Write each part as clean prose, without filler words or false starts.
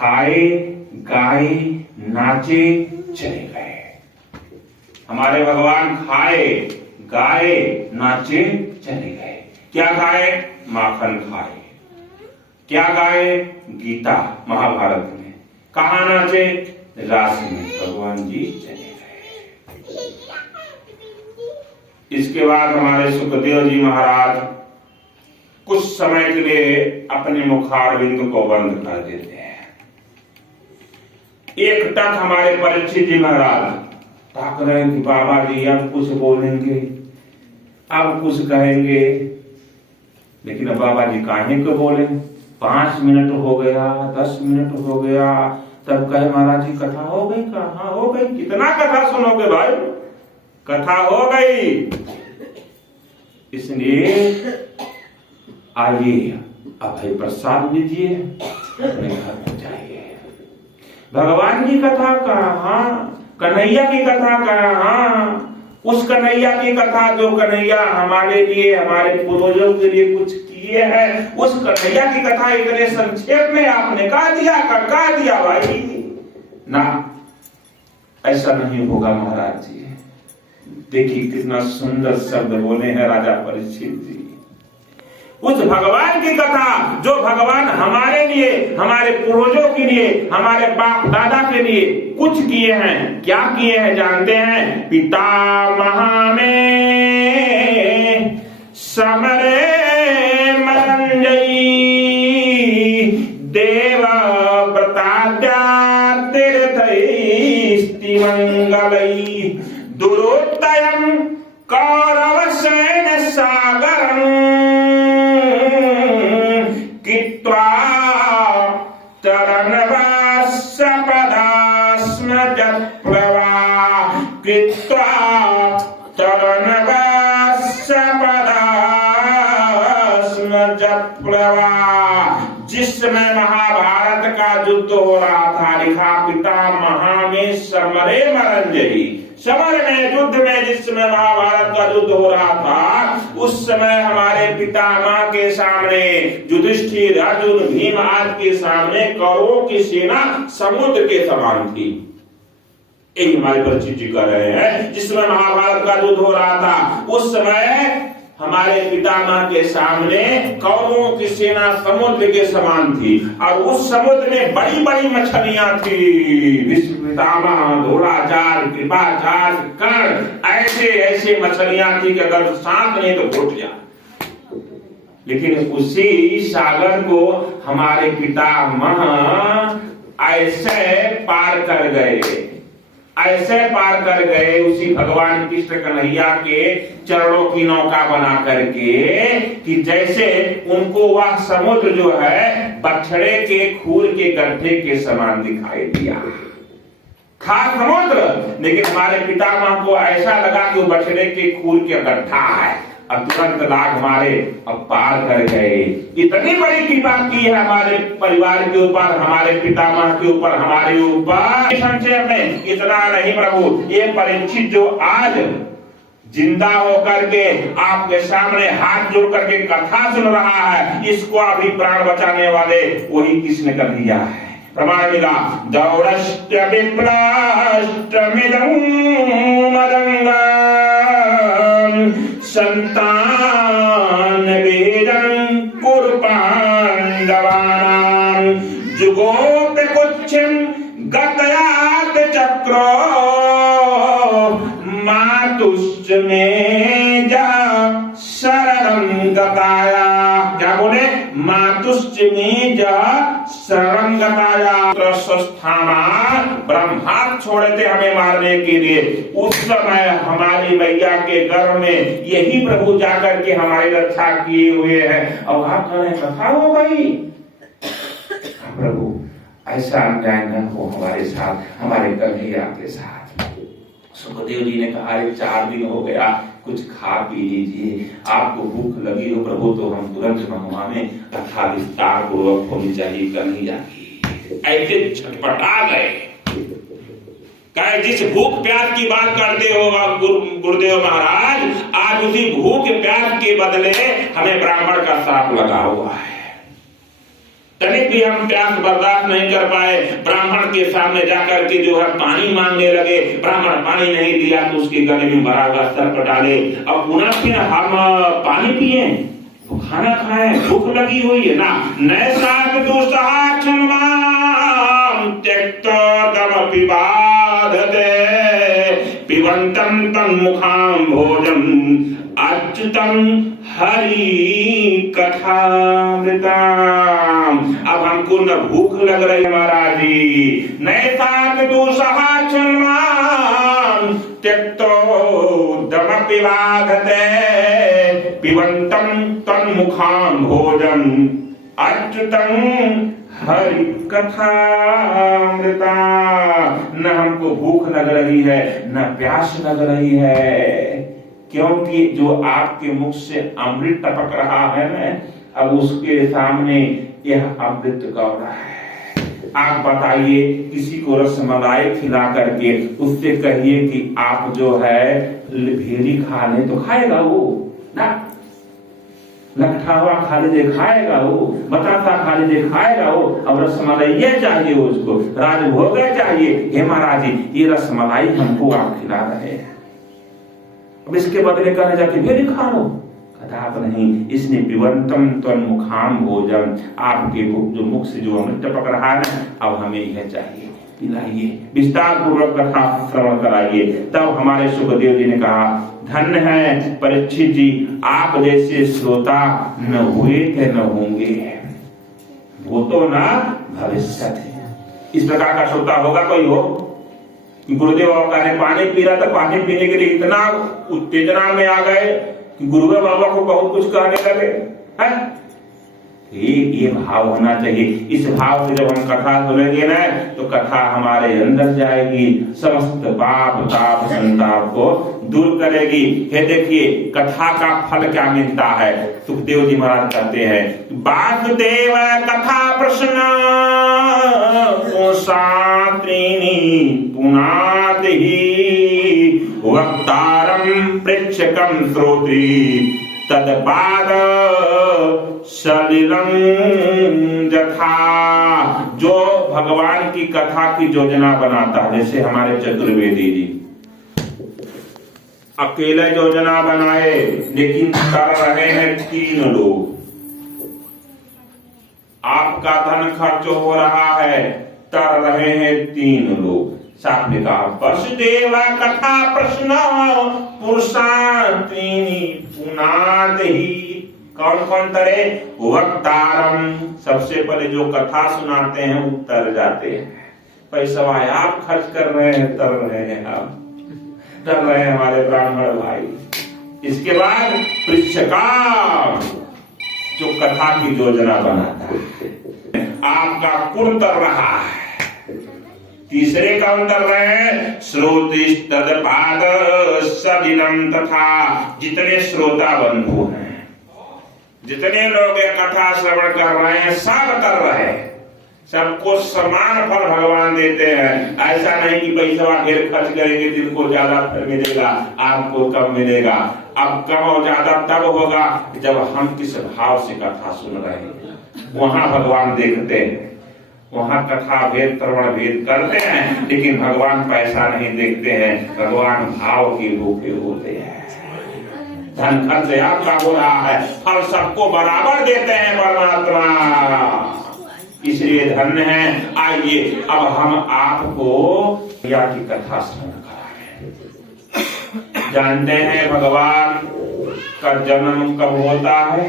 खाए, गाए, नाचे, चले गए। हमारे भगवान खाए, गाए, नाचे, चले गए। क्या खाए? माखन खाए। क्या गाए? गीता महाभारत में। कहाँ नाचे? रास में। भगवान जी चले गए। इसके बाद हमारे सुखदेव जी महाराज कुछ समय के लिए अपने मुखारविंद को बंद कर देते हैं। एक टक हमारे परीक्षित जी महाराज ताक रहे हैं कि बाबा जी अब कुछ बोलेंगे, अब कुछ कहेंगे, लेकिन अब बाबा जी काहे को बोले? 5 मिनट हो गया, 10 मिनट हो गया, तब कहे महाराज जी कथा हो गई। कहाँ हो गई? कितना कथा सुनोगे भाई? कथा हो गई। इसलिए आइए अभय प्रसाद लीजिए, अपने घर में जाइए। भगवान की कथा कहाँ, कन्हैया की कथा कहाँ? उस कन्हैया की कथा जो कन्हैया हमारे लिए, हमारे पूर्वजों के लिए कुछ किए हैं, उस कन्हैया की कथा इतने संक्षेप में आपने कहा दिया भाई ना। ऐसा नहीं होगा महाराज जी। देखिए कितना सुंदर शब्द बोले हैं राजा परीक्षित जी। उस भगवान की कथा जो भगवान हमारे लिए, हमारे पूर्वजों के लिए, हमारे बाप दादा के लिए कुछ किए हैं। क्या किए हैं जानते हैं? पितामह में समरे मरंजयी देव व्रताद्या तीर्थैस्ति मंगलई दुरोत्तयं कौरव सैन्य सागरं कित्वा तरन्वास्य पदास्म जप्लवा कित्वा तरन्वास्य पदास्म जप्लवा। जिसमें महाभारत का युद्ध हो रहा था, लिखा पितामह में समरे मरंजयी। समर में, युद्ध में, जिस समय महाभारत का युद्ध हो रहा था, उस समय हमारे पितामह के सामने युधिष्ठिर, अर्जुन, भीम आदि के सामने कौरवों की सेना समुद्र के समान थी। एक हमारे परिचित जी कह रहे हैं, जिस समय महाभारत का युद्ध हो रहा था, उस समय हमारे पितामह के सामने कौरवों की सेना समुद्र के समान थी, और उस समुद्र में बड़ी बड़ी मछलियां थी। विश्व पितामह, द्रोणाचार्य, कृपाचार्य, कर्ण, ऐसे ऐसे मछलियां थी कि अगर सांप नहीं तो घुट जा। लेकिन उसी सागर को हमारे पितामह ऐसे पार कर गए, ऐसे पार कर गए, उसी भगवान कृष्ण कन्हैया के चरणों की नौका बना करके, कि जैसे उनको वह समुद्र जो है बछड़े के खूर के गड्ढे के समान दिखाई दिया। था समुद्र, लेकिन हमारे पितामह को ऐसा लगा कि वो बछड़े के खूर के गड्ढा है, और तुरंत लाग मारे अब पार कर गए। इतनी बड़ी कृपा की है हमारे परिवार के ऊपर, हमारे पितामह के ऊपर, हमारे ऊपर। संक्षेप में इतना नहीं प्रभु, ये परीक्षित जो आज जिंदा होकर के आपके सामने हाथ जोड़ करके कथा सुन रहा है, इसको अभी प्राण बचाने वाले वही कृष्ण कन्हैया है। प्रमाण मिला, दौड़ष्ट्य विप्लष्टमिदं मदंगं संतान वेदं कुरु पांडवानां जुगोपि कुच्छिं गतयात चक्रो मातुश्च में जा शरणं गताया। क्या बोले? मातुश्च में जा शरणं गताया। ब्रह्मास्त्र छोड़े थे हमें मारने के लिए, उस समय हमारी मैया के गर्भ में यही प्रभु जाकर के हमारी रक्षा किए हुए हैं। अब आप कह रहे कथा हो गई। प्रभु ऐसा अन्याय न हो हमारे साथ, हमारे कन्हैया के साथ। सुखदेव जी ने कहा 4 दिन हो गया, कुछ खा पी लीजिए, आपको भूख लगी हो प्रभु तो हम तुरंत मंगवाने, कथा विस्तार पूर्वक होनी चाहिए कन्हैया की। ऐसे छटपटा गए, कहे जिस भूख प्यास की बात करते हो गुरुदेव महाराज, आज उसी भूख प्यास के बदले हमें ब्राह्मण का श्राप लगा हुआ है। तनिक भी हम प्यास बर्दाश्त नहीं कर पाए, ब्राह्मण के सामने जाकर के जो है पानी मांगने लगे, ब्राह्मण पानी नहीं दिया तो उसके गले में भरा हुआ सर्प डाले, अब पुनः फिर हम पानी पिए, खाना खाएं, भूख लगी हुई है ना। नैसात दुस्सहा क्षणमां त्यक्तोदम पिबाधते पिबन्तं तन्मुखां भोजन अच्युतं हरि कथामृतम्। अब हमको न भूख लग रही महाराज जी। नैसात दुस्सहा क्षणमां त्यक्तोदम पिबाधते पिबन्तं तन्मुखां भोजन अच्युतं हरि कथामृता। न हमको भूख लग रही है न प्यास लग रही है, क्योंकि जो आपके मुख से अमृत टपक रहा है ना, अब उसके सामने यह अमृत गौरा है। आप बताइए, किसी को रसमलाई खिला करके उससे कहिए कि आप जो है भेड़ी खा ले तो खाएगा वो ना, लखठावा खा लीजिए खाएगा वो, बतासा खा लीजिए खाएगा वो। अब रसमलाई ये चाहिए उसको, राजभोग चाहिए। हे महाराज जी, ये रसमलाई हमको आप खिला रहे हैं, अब इसके बदले कहने जाके भेड़ी खा लो, कदाप नहीं। इसने पिबन्तं तन्मुखां भोजन, आपके जो मुख से जो अमृत टपक रहा है ना, अब हमें यह चाहिए, पिलाइए, विस्तार पूर्वक कथा श्रवण कराइए। तब हमारे सुखदेव जी ने कहा, धन्य है परीक्षित जी, आप जैसे श्रोता न हुए थे न होंगे, वो तो ना भविष्य थे। इस प्रकार का श्रोता होगा कोई हो? गुरुदेव बाबा ने पानी पी रहा था, पानी पीने के लिए इतना उत्तेजना में आ गए कि गुरुदेव बाबा को बहुत कुछ कहने लगे हैं। ये भाव होना चाहिए। इस भाव से जब हम कथा सुनेंगे ना, तो कथा हमारे अंदर जाएगी, समस्त पाप ताप संताप को दूर करेगी। ये देखिए कथा का फल क्या मिलता है। सुखदेव जी महाराज कहते हैं, वासुदेव कथा प्रश्न शास्त्रिणी पुनाति वक्तारं प्रेक्षकं श्रोत्री तदपाद सलिलं यथा। जो भगवान की कथा की योजना बनाता है, जैसे हमारे चतुर्वेदी जी अकेले योजना बनाए, लेकिन कर रहे हैं 3 लोग। आपका धन खर्च हो रहा है, कर रहे हैं 3 लोग। साथ में कहा, वसुदेव कथा प्रश्न पुरुषांत्रिणी पुनादि। कौन कौन तरे? वक्तारम, सबसे पहले जो कथा सुनाते हैं उत्तर जाते हैं। पैसा आप खर्च कर रहे हैं, तर रहे हैं, आप कर रहे हैं हमारे ब्राह्मण भाई। इसके बाद पृच्छका, जो कथा की योजना बनाता है, आपका कुल तर रहा है। तीसरे कौन कर रहे हैं? श्रोतिस्तदपाद सदिनं तथा। जितने श्रोता बंधु हैं, जितने लोग ये कथा श्रवण कर रहे हैं, सब कर रहे हैं, सबको समान फल भगवान देते हैं। ऐसा नहीं कि पैसा ढेर खर्च करेंगे जिनको ज्यादा फल मिलेगा, आपको कम मिलेगा। अब कम और ज्यादा तब होगा जब हम किस भाव से कथा सुन रहे हैं, वहां भगवान देखते हैं। वहां कथा भेद श्रवण भेद करते हैं, लेकिन भगवान पैसा नहीं देखते हैं, भगवान भाव के भूखे होते हैं। धन खर्च आपका हो रहा है, फल सबको बराबर देते हैं परमात्मा, इसलिए धन्य है। आइए अब हम आपको या की कथा श्रवण कराएं। जानते हैं भगवान का जन्म कब होता है,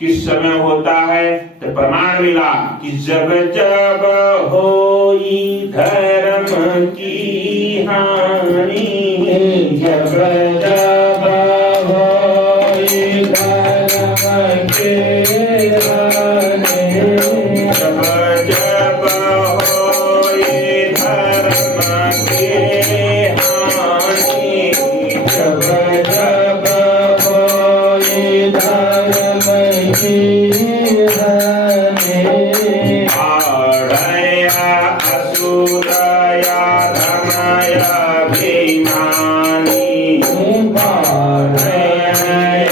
किस समय होता है? तो प्रमाण मिला कि जब जब होई धर्म की हानि, जब जब होई धर्म के हानि, जब जब होई धर्म के हानि, जब जब होई धर्म असुरया धमय भीमानी,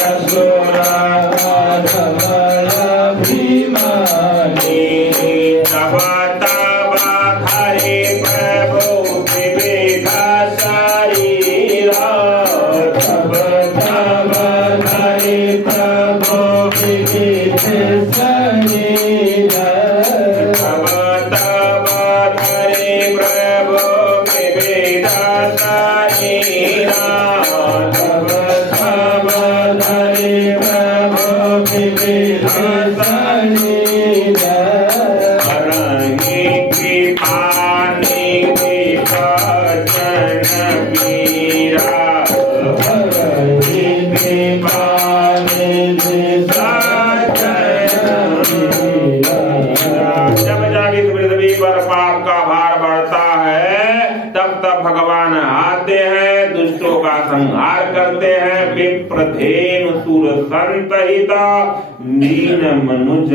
असुरया धमय भीमानी। जब जब इस पृथ्वी पर पाप का भार बढ़ता है तब तब भगवान आते हैं, दुष्टों का संहार करते हैं। विप्रधेनु सुर संतहित दीन मनुज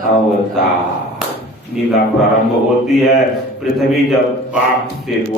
अवतार। लीला प्रारंभ होती है। पृथ्वी जब पाप से